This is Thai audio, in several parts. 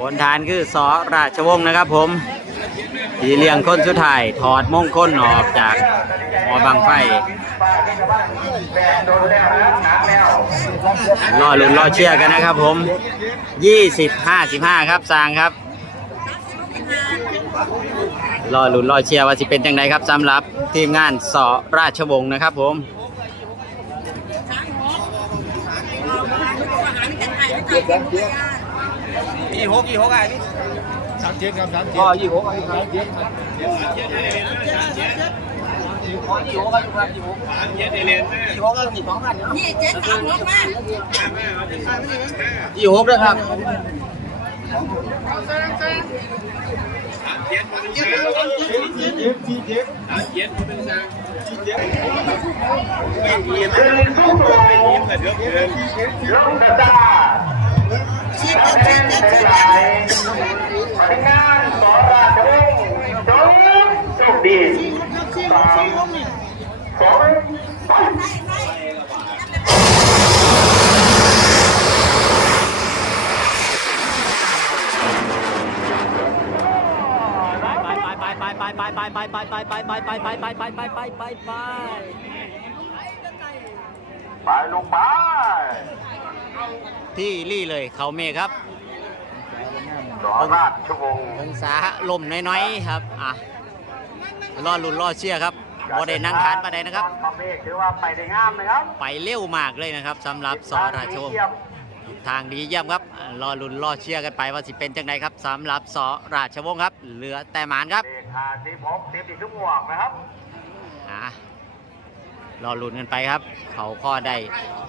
ผลฐานคือสอราชวงศ์นะครับผมทีเลี้ยงคนสุดท้ายถอดมงคลออกจากหอบังไฟรอลุ้นรอเชียร์กันนะครับผม 20 55 ครับสร้างครับรอลุ้นรอเชียร์ว่าสิเป็นจังไดครับสำหรับทีมงานสอราชวงศ์นะครับผม ยี่หกยี่หกไอ้พี่สามเจ็ดครับสามเจ็ดอ๋อยี่หกครับสามเจ็ดครับสามเจ็ดยี่หกครับยี่หกสามเจ็ดเจ็ดรียนยี่หเจ็ดหนีสองพันยี่เจ็ดสามหกมายี่หกด้วยครับสามเจ็ดมันเจ็นสามเจ็ดเจ็ดเจ็ดเจ็ดสามเจ็ดมันเจ็นสามเจ็ดไม่เจ็ดนไม่เจ็ดนไม่เจ็ดนไม่เจ็ดนไม่เจ็ดสามเจ็ดสามเจ็ดสามเจ็ดสามเจ็ดสามเจ็ดสามเจ็ดสามเจ็ดสามเจ็ดสามเจ็ดสามเจ็ดสามเจ็ดสามเจ็ดสามเจ็ดสามเจ ปไปไปไปไปไปไปไปไปไปไปไปไปไปไปไปลงไปที่รี่เลยเขาเมฆครับ สอราชวงศ์องศาลมน้อยๆครับอะรอลุ้นรอเชียร์ครับโมได้นั่งทานปะไดนะครับพระเมฆถือว่าไปได้งามนะครับ ไปเร็วมากเลยนะครับสำหรับสอราชวงศ์ทางดีเยี่ยมครับอะรอลุ้นรอเชียร์กันไปว่าสิเป็นจังไดครับสำหรับสอราชวงศ์ครับ เหลือแต่หมานครับเด็กขาสิบหกสิบอีกทุกหมวกนะครับอะรอลุ้นกันไปครับ เขาข้อได้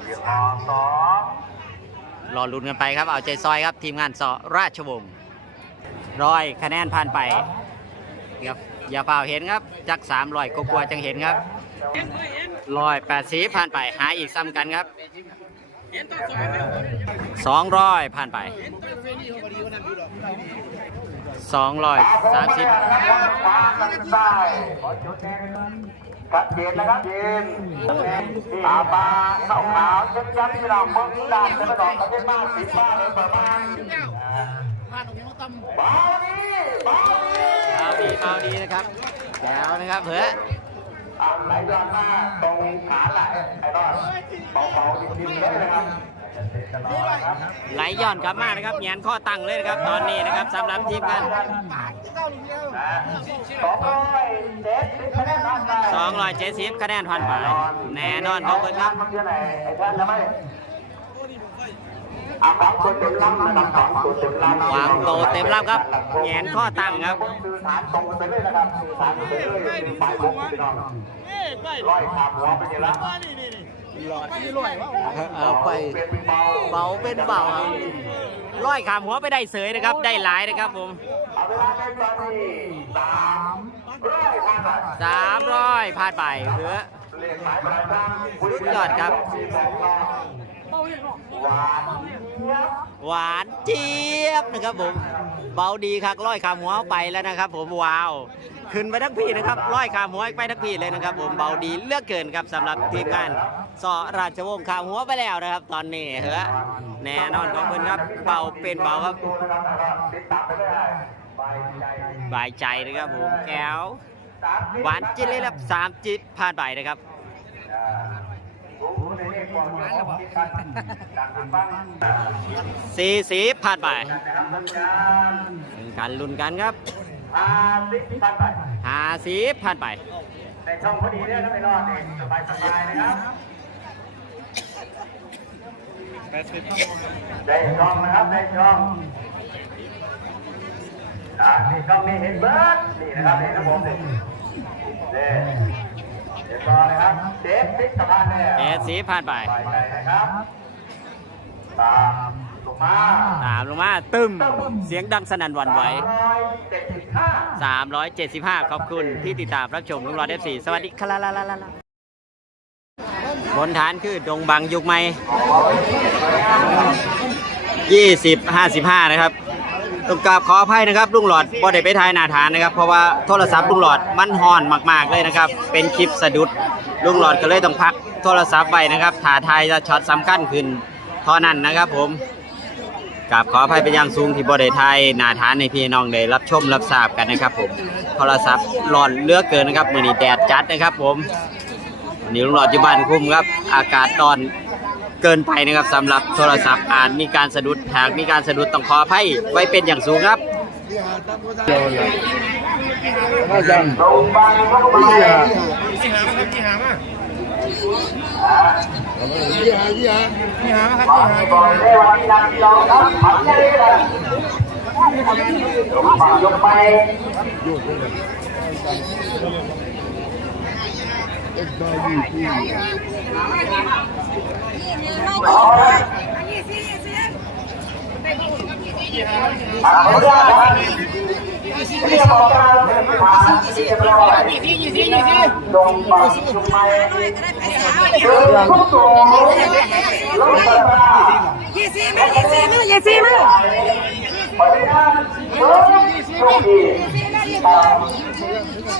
เรียกอสอรอลุ้นกันไปครับเอาใจซอยครับทีมงานสอราชวงศ์ ร้อยคะแนนผ่านไปครับอย่าเปล่าเห็นครับ จักสามร้อยกลัวๆจังเห็นครับร้อยแปดสิบผ่านไปหาอีกซ้ำกันครับสองร้อยผ่านไปสองร้อยสามสิบฟ้ากันได้ขอจุดแดงชัดเจนนะครับเจนตาปลาขาวขาวยันยันที่เราเมืองดานจะมาดอกประเทศบ้านสีฟ้าเลยประมาณ ลาดตรงนี้ต้ตั้มบาดีบาดีบาดีบาดีนะครับแล้วนะครับเผื่ออันไหนยอดมาตรงขาไหลไอ้ก็เบาๆดิ้นๆเลยนะครับไหลย่อนครับมากนะครับแงียนข้อตั้งเลยนะครับตอนนี้นะครับสำหรับทีมกันสองร้อยเจ็ดสิบคะแนนพันไปแน่นอนขอบคุณครับ วางโตเต็มรับครับแหงนข้อตั้งครับเอาไปเบาเป็นเบาครับร้อยขามหัวไปได้เสยนะครับ ได้หลายนะครับผมสามร้อยพลาดไปเหลือสุดยอดครับ หวานเจี๊ยบหวานเจี๊ยบนะครับผมเบาดีครับร้อยขาหัวไปแล้วนะครับ ผมว้าวขึ้นไปทั้งพี่นะครับร้อยขาหัวไปทั้งพี่เลยนะครับ ผมเบาดีเลือกเกินครับสำหรับทีมงานสอราชวงศ์ขาหัวไปแล้วนะครับ ตอนนี้เฮ้อแน่นอนของเพื่อนครับเบาเป็นเบาครับตัวนะครับามไปได้ใบใจบายใจนะครับผมแก้วหวานจิ้นเลยครับสามจิตผ่านไปนะครับ สี่สีผ่านไปนะครับมันจะหนึ่งกันลุ้นกันครับพาสิบพันไปหาสีผ่านไปในช่องพอดีเนี่ยถ้าไม่รอดเนี่ยสบายสบายนะครับได้ช่องนะครับได้ช่องอ่านี่ช่องนี้เห็นเบิร์ดนี่นะครับนี่ครับผมนี่นี่ เรียบร้อยนะครับเจ็ดสิบสะพานเนี่ยแปดสีผ่านไปสบายใจนะครับตามลงมาตามลงมา ตึมเสียงดังสนั่นหวั่นไหวสามร้อยเจ็ดสิบห้า375 ขอบคุณที่ติดตามรับชมลุงรอดเอฟซีสวัสดีครับบนฐานคือดงบังยุคใหม่ 20 55 นะครับ ต้องกราบขออภัยนะครับลุงหลอดบ่ได้ไปถ่ายหน้าฐานนะครับ เพราะว่าโทรศัพท์ลุงหลอดมันห่อนมาก ๆเลยนะครับ เป็นคลิปสะดุดลุงหลอดก็เลยต้องพักโทรศัพท์ไว้นะครับถ่าทายจะช็อตสำคัญขึ้นเท่านั้นนะครับ ผมกราบขออภัยเป็นอย่างสูงที่บ่ได้ไทยหนาทานในพี่น้องได้รับชมรับทราบกันนะครับ ผมโทรศัพท์ร้อนเลือกเกินนะครับมื้อนี้แดดจัดนะครับ ผมวันนี้ลุงหลอดอยู่บ้านคุ้มครับ อากาศร้อน เกินไปนะครับสำหรับโทรศัพท์อาจมีการสะดุดหากมีการสะดุดต้องขออภัยไว้เป็นอย่างสูงครับมาจังยี่ห้าที่หามาครับที่หามายี่ห้ายี่ห้าที่หามาครับมาให้ก่อนได้วันนี้นะพี่น้องครับทำได้เลยยกไปยกไปโยกเลยเอ็กซ์ได้ยี่สี่อ่า ยี่สิบมั้ยยี่สิบมั้ยยี่สิบมั้ยปฏิญาณเดินโชคดี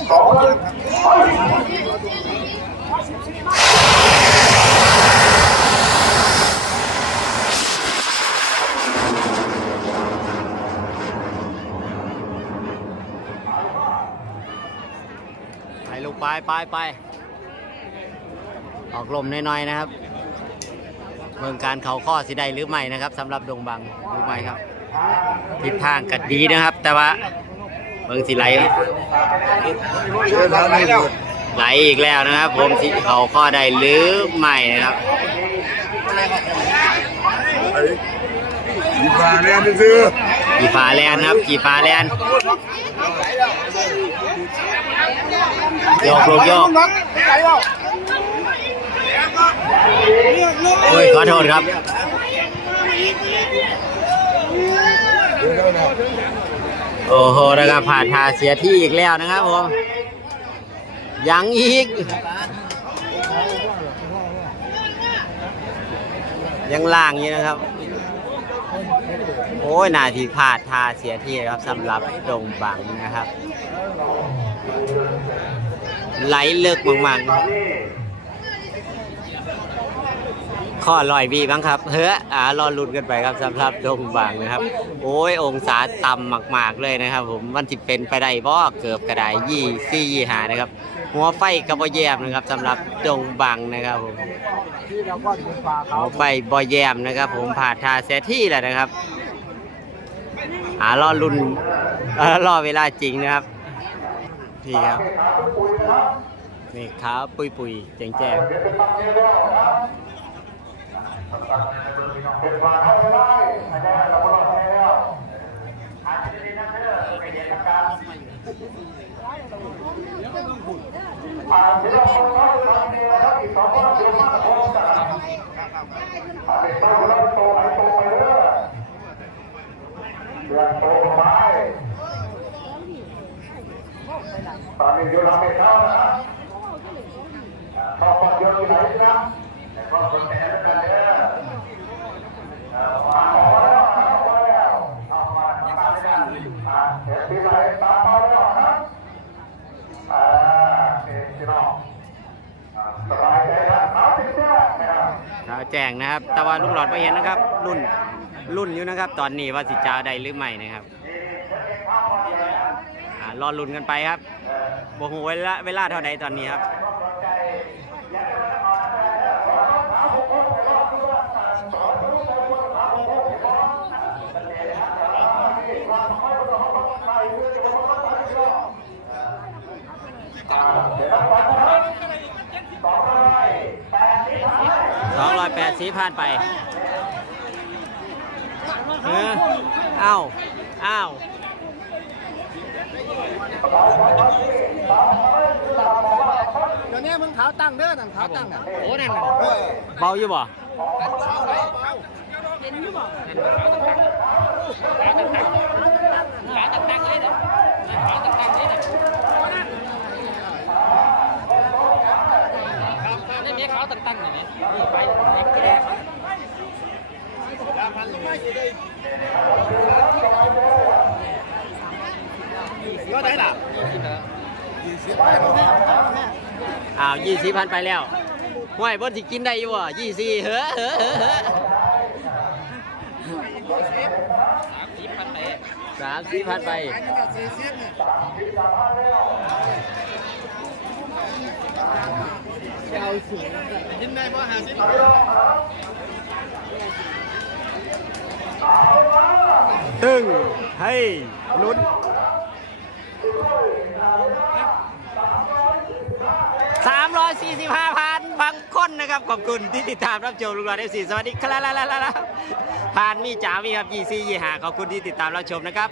สองไป ไปลูกไปไปไปออกลมน้อยๆนะครับ เมืองการเขาข้อสิได้หรือไม่นะครับสำหรับดงบังหรือไม่ครับทิศทางกัดดีนะครับ แต่ว่าเมืองสิไหลเดินทางไม่หมดไหลอีกแล้วนะครับ ผมสิเขาข้อได้หรือไม่นะครับยี่ห้าเรียนซื้อขี่ฟ้าแลนนะครับขี่ฟ้าแลน โยกลูกโยกโอ้ยขอโทษครับโอ้โหนะครับผ่านทาเสียที่อีกแล้วนะครับผมยังอีก ยังล่างอยู่นะครับ โอ้ยนาทีพลาดทาเสียที่ครับสำหรับดงบังนะครับ ไหลเลิกมากๆข้อลอยบีบ้างครับ เฮ้ออ่ารอลุ้นกันไปครับสำหรับดงบังนะครับ โอ้ยองศาต่ำมาก ๆเลยนะครับ ผมมันสิเป็นไปได้บ่เกือบกระไดยี่สี่ยี่หานะครับ หัวไฟกระบอแยมนะครับสำหรับดงบังนะครับผมหัวไฟบอแยมนะครับ ผมผ่าทาเซที่แหล้วนะครับหารอรุนอ่อรอเวลาจริงนะครับ นี่ครับ นี่ขาปุยปุยๆแจ้งแจ้งเป็นความเข้าใจ ได้อาจารย์เราบอกให้แล้วอาจจะได้นักเรียนไปเรียนนักการอ่าเดียวเราเข้าไปทำเนี่ยนะครับอีกสองคนเดียวมาตะโกนกันอ่าเด็กโตแล้วโตไปโตไปเรื่อยเดือนโตไปตอนนี้อยู่ลำไม่เข้านะข้อความเดียวอยู่ไหนนะแต่ข้อสนใจแล้วกันเด้อขาแจ้งนะครับ แต่ว่าลูกหลอดไม่เห็นนะครับ รุ่นรุ่นอยู่นะครับ ตอนนี้ว่าสิจ้าได้หรือไม่นะครับรอลุ้นกันไปครับ บวกหูเวลาเวลาเท่าใดตอนนี้ครับสองร้อยแปดสีผ่านไปเอออ้าว อ้าว เดี๋ยวนี้มึงขาวตั้งเด้อนั่นขาวตั้งอะโอ้นั่นน่ะเบาอยู่บ่นี่มีขาวตั้งๆอย่างนี้ไปก็ได้ล่ะอ้าวยี่สิบพันไปแล้วห่วยบนสิกินได้อยู่บ่ยี่สี่เฮ้อเฮ้อเฮ้อเฮ้อสามสี่พันไปตึงให้ลุ้น 25พันบางคนนะครับ ขอบคุณที่ติดตามรับชมลูกหลานเอฟซีสวัสดีครับผ่านมีจ๋ามีครับยี่ซียี่หาขอบคุณที่ติดตามรับชมนะครับ